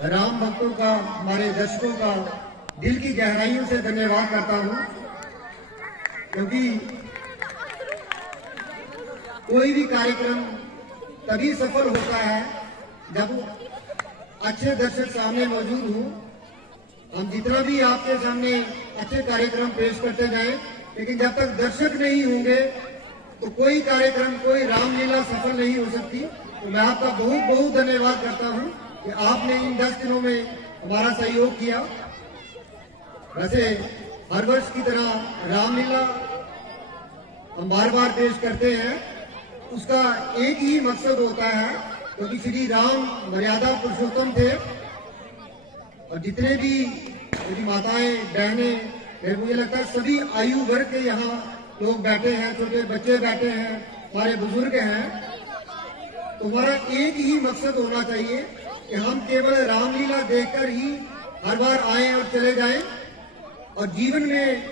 राम भक्तों का, हमारे दर्शकों का दिल की गहराइयों से धन्यवाद करता हूं, क्योंकि कोई भी कार्यक्रम तभी सफल होता है जब अच्छे दर्शक सामने मौजूद हों। हम जितना भी आपके सामने अच्छे कार्यक्रम पेश करते जाएं, लेकिन जब तक दर्शक नहीं होंगे तो कोई कार्यक्रम, कोई रामलीला सफल नहीं हो सकती। तो मैं आपका बहुत बहुत धन्यवाद करता हूं कि आपने इन 10 दिनों में हमारा सहयोग किया। वैसे हर वर्ष की तरह रामलीला हम बार बार पेश करते हैं, उसका एक ही मकसद होता है, क्योंकि श्री राम मर्यादा पुरुषोत्तम थे और जितने भी मेरी माताएं, बहनें, मुझे लगता है सभी आयु वर्ग के यहाँ लोग बैठे हैं, छोटे बच्चे बैठे हैं, हमारे बुजुर्ग हैं, तो हमारा एक ही मकसद होना चाहिए कि हम केवल रामलीला देखकर ही हर बार आए और चले जाएं, और जीवन में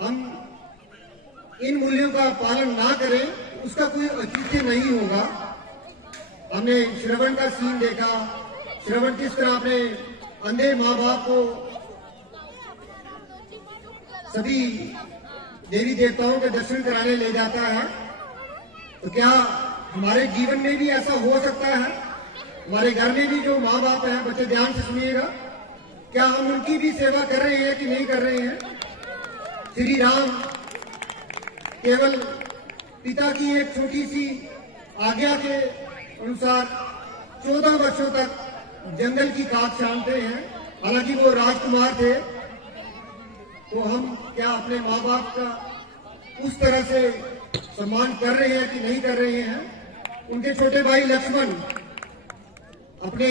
हम इन मूल्यों का पालन ना करें, उसका कोई औचित्य नहीं होगा। हमने श्रवण का सीन देखा, श्रवण किस तरह अपने अंधे माँ बाप को सभी देवी देवताओं के दर्शन कराने ले जाता है। तो क्या हमारे जीवन में भी ऐसा हो सकता है? हमारे घर में भी जो माँ बाप हैं, बच्चे ध्यान से सुनिएगा, क्या हम उनकी भी सेवा कर रहे हैं कि नहीं कर रहे हैं? श्री राम केवल पिता की एक छोटी सी आज्ञा के अनुसार 14 वर्षों तक जंगल की काट छानते हैं, हालांकि वो राजकुमार थे। तो हम क्या अपने माँ बाप का उस तरह से सम्मान कर रहे हैं कि नहीं कर रहे हैं? उनके छोटे भाई लक्ष्मण अपने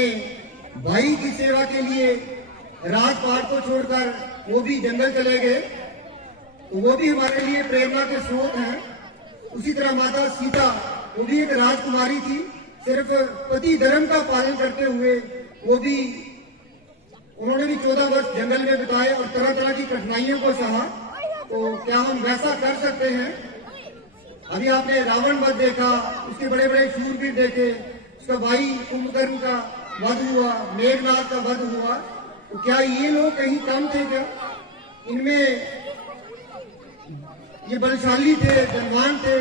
भाई की सेवा के लिए राजपाट को छोड़कर वो भी जंगल चले गए, तो वो भी हमारे लिए प्रेरणा के स्रोत हैं। उसी तरह माता सीता, वो भी एक राजकुमारी थी, सिर्फ पति धर्म का पालन करते हुए वो भी, उन्होंने भी 14 वर्ष जंगल में बिताए और तरह तरह की कठिनाइयों को सहा। तो क्या हम वैसा कर सकते हैं? अभी आपने रावण वध देखा, उसके बड़े बड़े शूरवीर देखे, उसका भाई कुंभकर्ण का वध हुआ, मेघनाथ का वध हुआ, तो क्या ये लोग कहीं कम थे क्या? इनमें ये बलशाली थे, धनवान थे,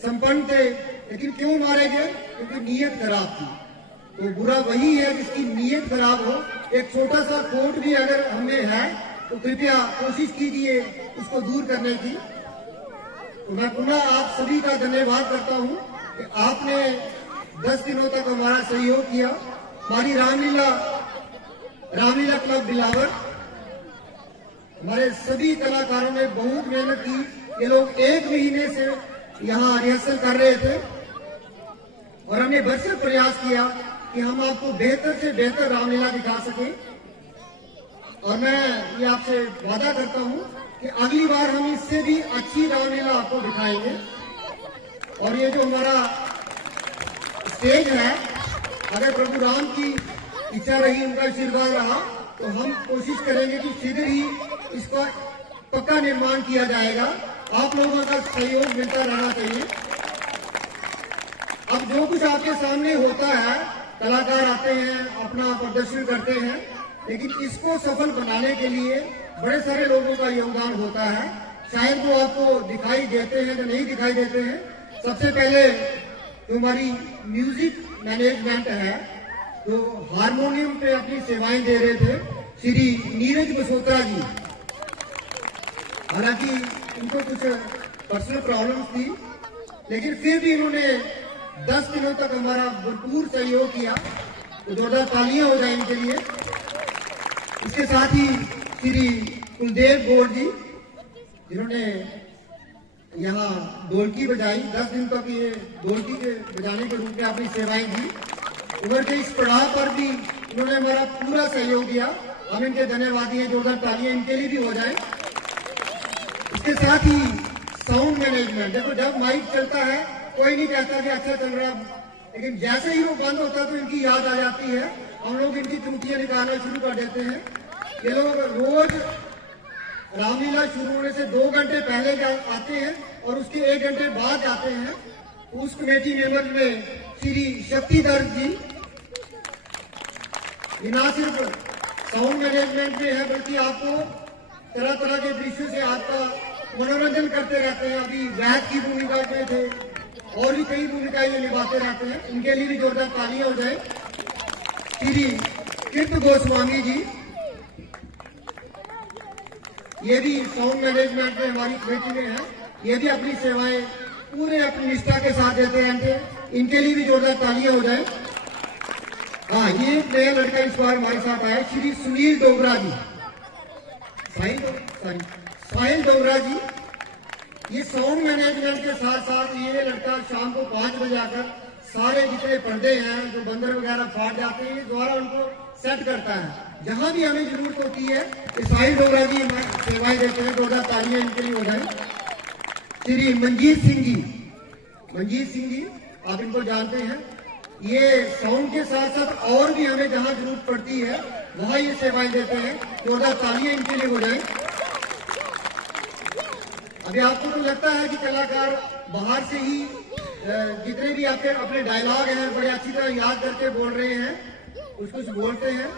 संपन्न थे, लेकिन क्यों मारे गए? क्योंकि नीयत खराब थी। तो बुरा वही है जिसकी नीयत खराब हो। एक छोटा सा खोट भी अगर हमें है तो कृपया कोशिश कीजिए उसको दूर करने की। तो मैं पुनः आप सभी का धन्यवाद करता हूं कि आपने 10 दिनों तक हमारा सहयोग किया। हमारी रामलीला क्लब बिलावर, हमारे सभी कलाकारों ने बहुत मेहनत की। ये लोग 1 महीने से यहाँ रिहर्सल कर रहे थे और हमने भरसक प्रयास किया कि हम आपको बेहतर से बेहतर रामलीला दिखा सकें। और मैं ये आपसे वादा करता हूं कि अगली बार हम इससे भी अच्छी रामलीला आपको दिखाएंगे। और ये जो हमारा स्टेज है, अगर प्रभु राम की इच्छा रही, उनका आशीर्वाद रहा, तो हम कोशिश करेंगे कि शीघ्र ही इसका पक्का निर्माण किया जाएगा। आप लोगों का सहयोग मिलता रहना चाहिए। अब जो कुछ आपके सामने होता है, कलाकार आते हैं, अपना प्रदर्शन करते हैं, लेकिन इसको सफल बनाने के लिए बड़े सारे लोगों का योगदान होता है। शायद वो आपको दिखाई देते हैं या नहीं दिखाई देते हैं। सबसे पहले जो हमारी म्यूजिक मैनेजमेंट है, जो हारमोनियम पे अपनी सेवाएं दे रहे थे, श्री नीरज बसोत्रा जी। हालांकि उनको कुछ पर्सनल प्रॉब्लम्स थी, लेकिन फिर भी इन्होंने 10 दिनों तक हमारा भरपूर सहयोग किया। तो जोरदार तालियां हो जाए इनके लिए। इसके साथ ही श्री कुलदेव गौड़ जी, जिन्होंने यहाँ ढोलकी बजाई, 10 दिन तक ये ढोलकी के बजाने के रूप में अपनी सेवाएं दी। उम्र के इस पड़ाव पर भी इन्होंने हमारा पूरा सहयोग दिया। हम इनके धन्यवादी हैं, जोरदार तालियां इनके लिए भी हो जाए। इसके साथ ही साउंड मैनेजमेंट, देखो जब माइक चलता है कोई नहीं कहता कि अच्छा चल रहा, लेकिन जैसे ही वो बंद होता है तो इनकी याद आ जाती है। हम लोग इनकी त्रुटियां निकालना शुरू कर देते हैं। ये लोग रोज रामलीला शुरू होने से 2 घंटे पहले आते हैं और उसके 1 घंटे बाद जाते हैं। उस कमेटी मेंबर में श्री शक्तिधर जी, ये ना सिर्फ साउंड मैनेजमेंट में है बल्कि आपको तरह तरह के दृश्यों से आपका मनोरंजन करते रहते हैं। अभी वैद की भूमिका में थे और भी कई भूमिकाएं ये निभाते रहते हैं। इनके लिए भी जोरदार तालियां हो जाए। श्री कीर्त गोस्वामी जी, ये भी साउंड मैनेजमेंट में हमारी कमेटी में है। ये भी अपनी सेवाएं पूरे अपनी निष्ठा के साथ देते रहते हैं। इनके लिए भी जोरदार तालियां हो जाए। हाँ, ये नया लड़का इस बार हमारे साथ आया, श्री सुनील डोगरा जी, साहिल डोगरा जी। ये साउंड मैनेजमेंट के साथ साथ ये लड़का शाम को 5 बजे आकर सारे जितने पर्दे हैं जो बंदर वगैरह फाड़ जाते हैं, द्वारा उनको सेट करता है। जहां भी हमें जरूरत होती है ये साहिल डोगरा जी हमारी सेवाएं देते हैं। जोरदार तालियां इनके लिए हो जाए। श्री मंजीत सिंह जी, आप इनको जानते हैं। ये साउंड के साथ साथ और भी हमें जहां जरूरत पड़ती है वहां ये सेवाएं देते हैं। जोरदार तालियां इनके लिए हो जाए। अभी आपको तो लगता है कि कलाकार बाहर से ही जितने भी आपके अपने डायलॉग हैं बड़े अच्छी तरह याद करके बोल रहे हैं, कुछ बोलते हैं।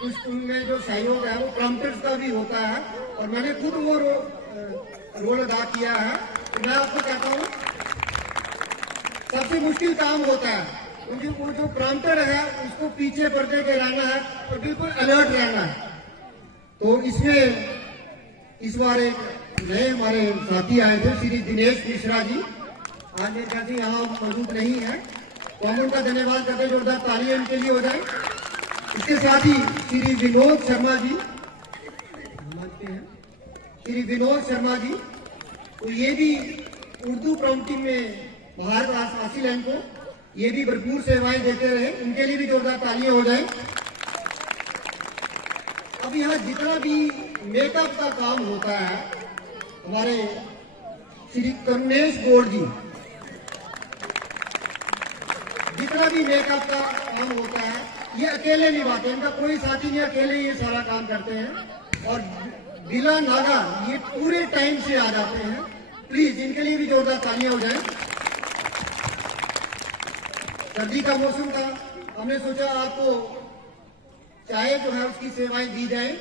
कुछ उनमें जो सहयोग है वो प्रॉम्प्टर्स का भी होता है और मैंने खुद वो रोल अदा किया है। तो मैं आपको कहता हूँ सबसे मुश्किल काम होता है, क्योंकि वो जो प्रॉम्प्टर है उसको पीछे पर्दे के रहना है और बिल्कुल अलर्ट रहना है। तो इसमें इस बार एक नए हमारे साथी आए थे, श्री दिनेश मिश्रा जी। आज मेरे ख्याल से यहाँ मौजूद नहीं है, तो हम उनका धन्यवाद करते हैं। जोरदार तालियां इनके लिए हो जाए। इसके साथ ही श्री विनोद शर्मा जी, तो ये भी उर्दू प्रॉम्प्टिंग में भारत हासिल है इनको, ये भी भरपूर सेवाएं देते रहे। उनके लिए भी जोरदार तालियां हो जाए। अब यहाँ जितना भी मेकअप का काम होता है, हमारे श्री करुणेश गौड़ जी, जितना भी मेकअप का काम होता है ये अकेले निभाते हैं। इनका कोई साथी नहीं, अकेले ये सारा काम करते हैं और बिला नागा ये पूरे टाइम से आ जाते हैं। प्लीज इनके लिए भी जोरदार तालियां हो जाएं। सर्दी का मौसम था, हमने सोचा आपको चाय जो है उसकी सेवाएं दी जाए।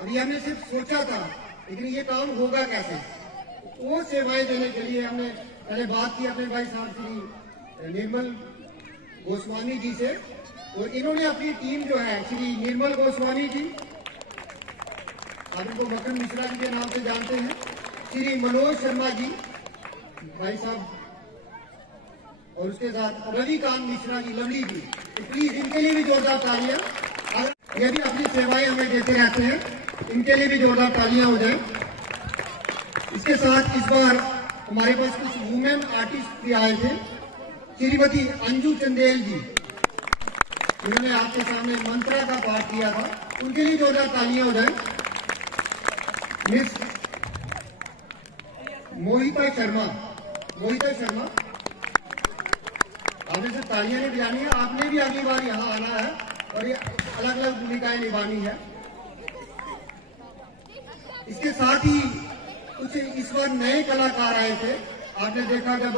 अभी हमने सिर्फ सोचा था, लेकिन ये काम होगा कैसे, वो सेवाएं देने के लिए हमने पहले बात की अपने भाई साहब श्री निर्मल गोस्वामी जी से। और इन्होंने अपनी टीम जो है श्री निर्मल गोस्वामी जी, आप इनको मक्खन मिश्रा जी के नाम से जानते हैं, श्री मनोज शर्मा जी भाई साहब, और उसके साथ रविकांत मिश्रा जी, लवली जी। तो प्लीज इनके लिए भी जोरदार तालियां। ये भी अपनी सेवाएं हमें देते रहते हैं, इनके लिए भी जोरदार तालियां हो जाए। इसके साथ इस बार हमारे पास कुछ वुमेन आर्टिस्ट भी आए थे। श्रीमती अंजू चंदेल जी, उन्होंने आपके सामने मंत्रा का पाठ किया था, उनके लिए जोरदार तालियां हो जाए। मिस मोहिता शर्मा, आपने सिर्फ तालियां नहीं बजानी है, आपने भी अगली बार यहाँ आना है और ये अलग अलग भूमिकाएं निभानी है। इसके साथ ही कुछ इस बार नए कलाकार आए थे। आपने देखा जब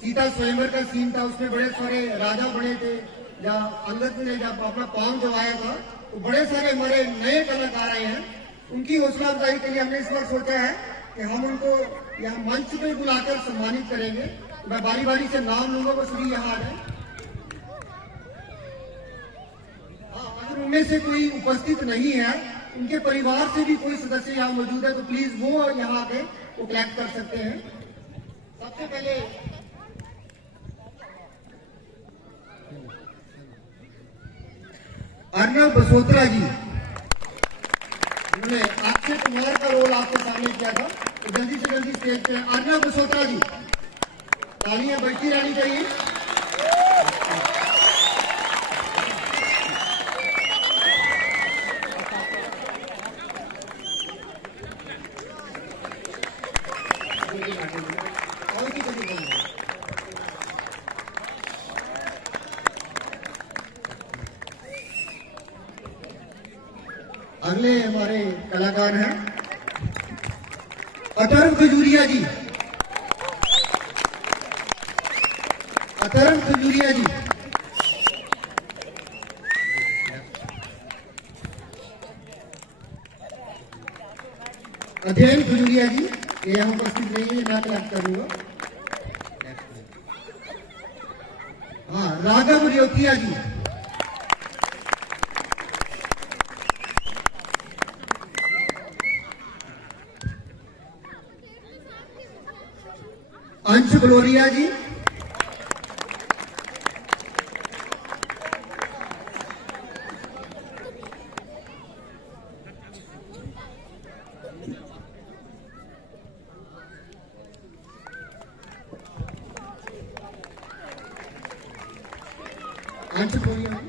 सीता स्वयंवर का सीन था, उसमें बड़े सारे राजा बने थे, या अंगद ने जब अपना पांव जमाया था, तो बड़े सारे हमारे नए कलाकार आए हैं। उनकी हौसला अफजाई के लिए हमने इस बार सोचा है कि हम उनको यहाँ मंच पे बुलाकर सम्मानित करेंगे। मैं बारी बारी से नाम लूंगा, बस भी यहाँ आ जाए। अगर उनमें से कोई उपस्थित नहीं है, उनके परिवार से भी कोई सदस्य यहाँ मौजूद है, तो प्लीज वो यहाँ आके वो कलेक्ट कर सकते हैं। सबसे पहले अर्नब बसोत्रा जी, उन्होंने अक्षय कुमार का रोल आपके सामने किया था, तो जल्दी से जल्दी स्टेज पे अर्नब बसोत्रा जी, तालियां बजती रहनी चाहिए। अगले हमारे कलाकार हैं अतर्व खजूरिया जी। अध्ययन खजूरिया जी, ये यहाँ उपस्थित नहीं है, मैं कलेक्ट करूंगा। हाँ, राघव रियोतिया जी। अंश ग्लोरिया जी। अंश ग्लोरिया जी।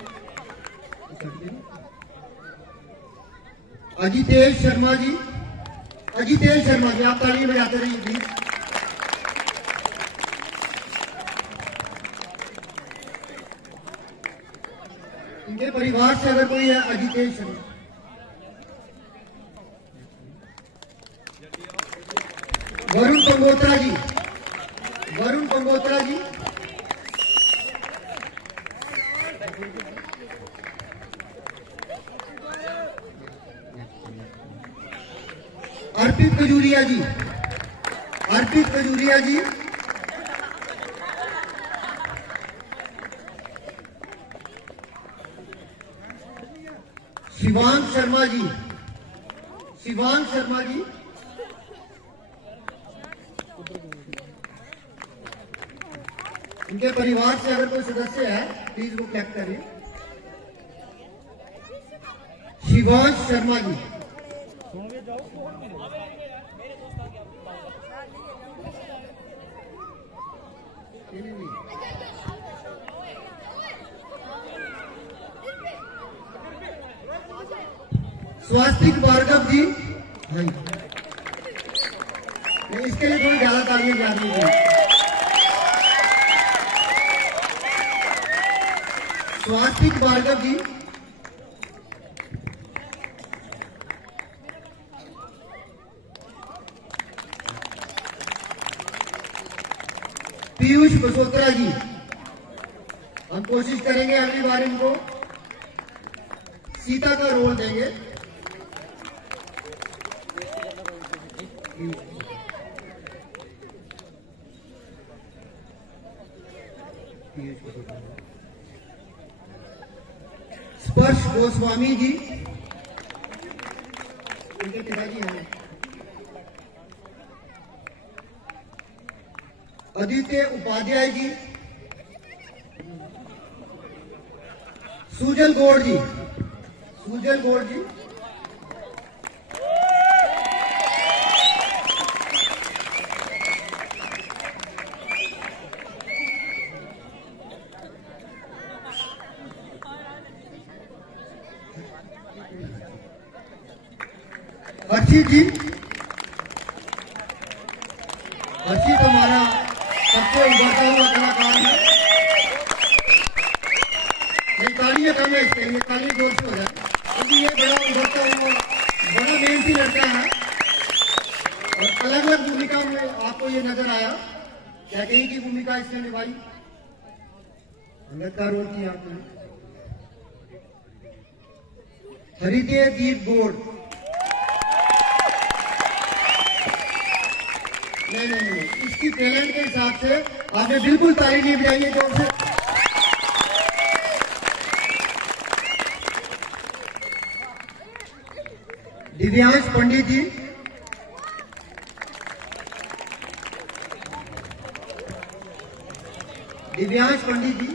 अजितेश शर्मा जी। अजितेश शर्मा जी, आप ताली बजाते रहिए प्लीज। इनके परिवार से अगर कोई है, अजितेश शर्मा। वरुण पंगोत्रा जी। वरुण पंगोत्रा जी। अर्पित खजूरिया जी। अर्पित खजूरिया जी। शिवांग शर्मा जी। शिवांग शर्मा जी। इनके परिवार से अगर कोई सदस्य है, प्लीज वो कलेक्ट करिए। शिवांश शर्मा जी। स्वास्तिक भार्गव जी। हाँ, इसके लिए थोड़ी ज्यादा तालियां जा रही है। स्वास्तिक भार्गव जी। पीयूष बसोत्रा जी। हम कोशिश करेंगे अगली बार इनको सीता का रोल देंगे। स्पर्श गोस्वामी जी। इनके पिताजी हैं। आदित्य उपाध्याय जी। सुजल गौड़ जी। सुजल गौड़ जी। हर्षित जी। हर्षित हमारा सबसे उभरता हुआ कलाकार है। ये तालियां कम है इसके लिए, तालियां जोर से हो जाए, क्योंकि ये बड़ा उभरता हुआ बड़ा मेहनती लड़का है और अलग अलग भूमिका में आपको ये नजर आया। क्या कहीं की भूमिका इसने निभाई? अंगद का रोल किया आपने। हरिदेव दीप बोर्ड। नहीं, इसकी टैलेंट के हिसाब से आपने बिल्कुल ताली नहीं बजाई है जोर से। दिव्यांश पंडित जी। दिव्यांश पंडित जी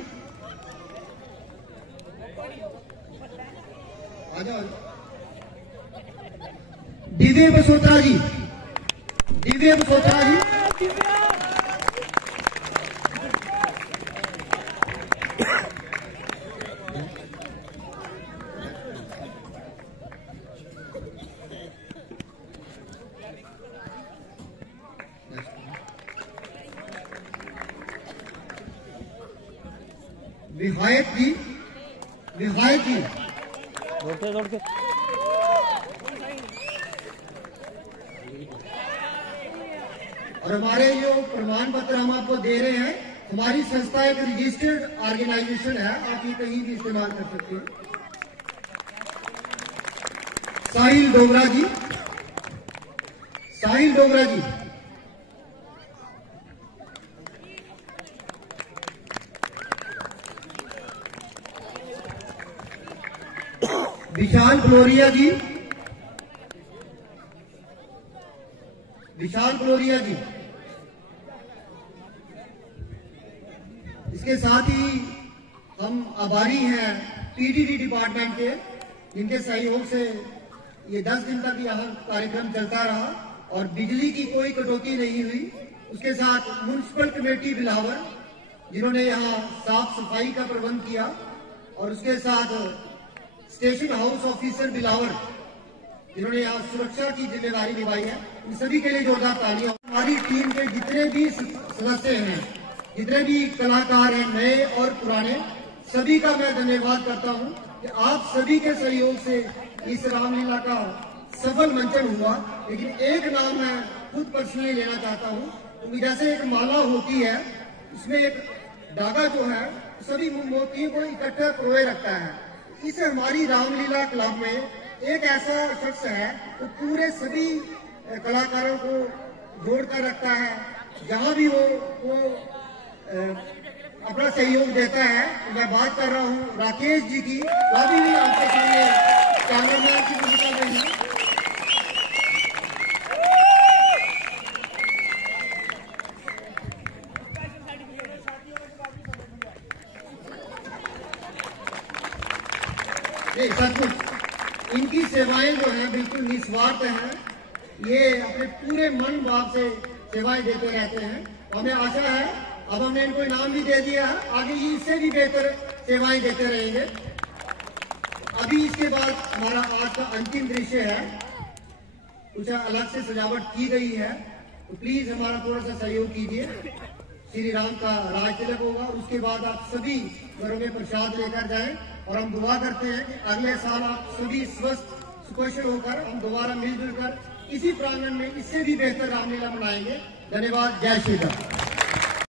आ जाओ। दिव्य बसोत्रा जी। दिव्य बसोत्रा जी। विहायक जी। विहायक जी। दौड़ते दौड़ते और हमारे जो प्रमाण पत्र हम आपको दे रहे हैं, हमारी संस्था एक रजिस्टर्ड ऑर्गेनाइजेशन है, आप ये कहीं भी इस्तेमाल कर सकते हैं। साहिल डोगरा जी। साहिल डोगरा जी, विशाल फ्लोरिया जी, विशाल फ्लोरिया जी। इसके साथ ही हम आभारी हैं पीडीडी डिपार्टमेंट के, जिनके सहयोग से ये 10 दिन तक यहाँ कार्यक्रम चलता रहा और बिजली की कोई कटौती नहीं हुई। उसके साथ म्युनिसिपल कमेटी बिलावर, जिन्होंने यहाँ साफ सफाई का प्रबंध किया, और उसके साथ स्टेशन हाउस ऑफिसर बिलावर, जिन्होंने यहाँ सुरक्षा की जिम्मेदारी निभाई है। इन सभी के लिए जोरदार तालियां। हमारी टीम के जितने भी सदस्य हैं, जितने भी कलाकार हैं, नए और पुराने, सभी का मैं धन्यवाद करता हूं कि आप सभी के सहयोग से इस रामलीला का सफल मंचन हुआ। लेकिन एक नाम मैं खुद पर्सनली लेना चाहता हूं। तो जैसे एक माला होती है, उसमें एक धागा जो है सभी मोतियों को इकट्ठा पिरोए रखता है। इस हमारी रामलीला क्लब में एक ऐसा शख्स है जो पूरे सभी कलाकारों को जोड़कर रखता है। जहां भी वो अपना सहयोग देता है। मैं बात कर रहा हूं राकेश जी की, वो अभी भी आपके सामने कैमरामैन की भूमिका में है। सचमुच इनकी सेवाएं जो हैं बिल्कुल निस्वार्थ हैं। ये अपने पूरे मन भाव से सेवाएं देते रहते हैं। हमें आशा है, अब हमने इनको इनाम भी दे दिया है, आगे ये इससे भी बेहतर सेवाएं देते रहेंगे। अभी इसके बाद हमारा आज का अंतिम दृश्य है, कुछ अलग से सजावट की गई है, तो प्लीज हमारा थोड़ा सा सहयोग कीजिए। श्री राम का राज तिलक होगा और उसके बाद आप सभी घरों में प्रसाद लेकर जाएं, और हम दुआ करते हैं कि अगले साल आप सभी स्वस्थ सुकुशल होकर हम दोबारा मिलजुल कर इसी प्रांगण में इससे भी बेहतर रामलीला मनाएंगे। धन्यवाद। जय श्री राम।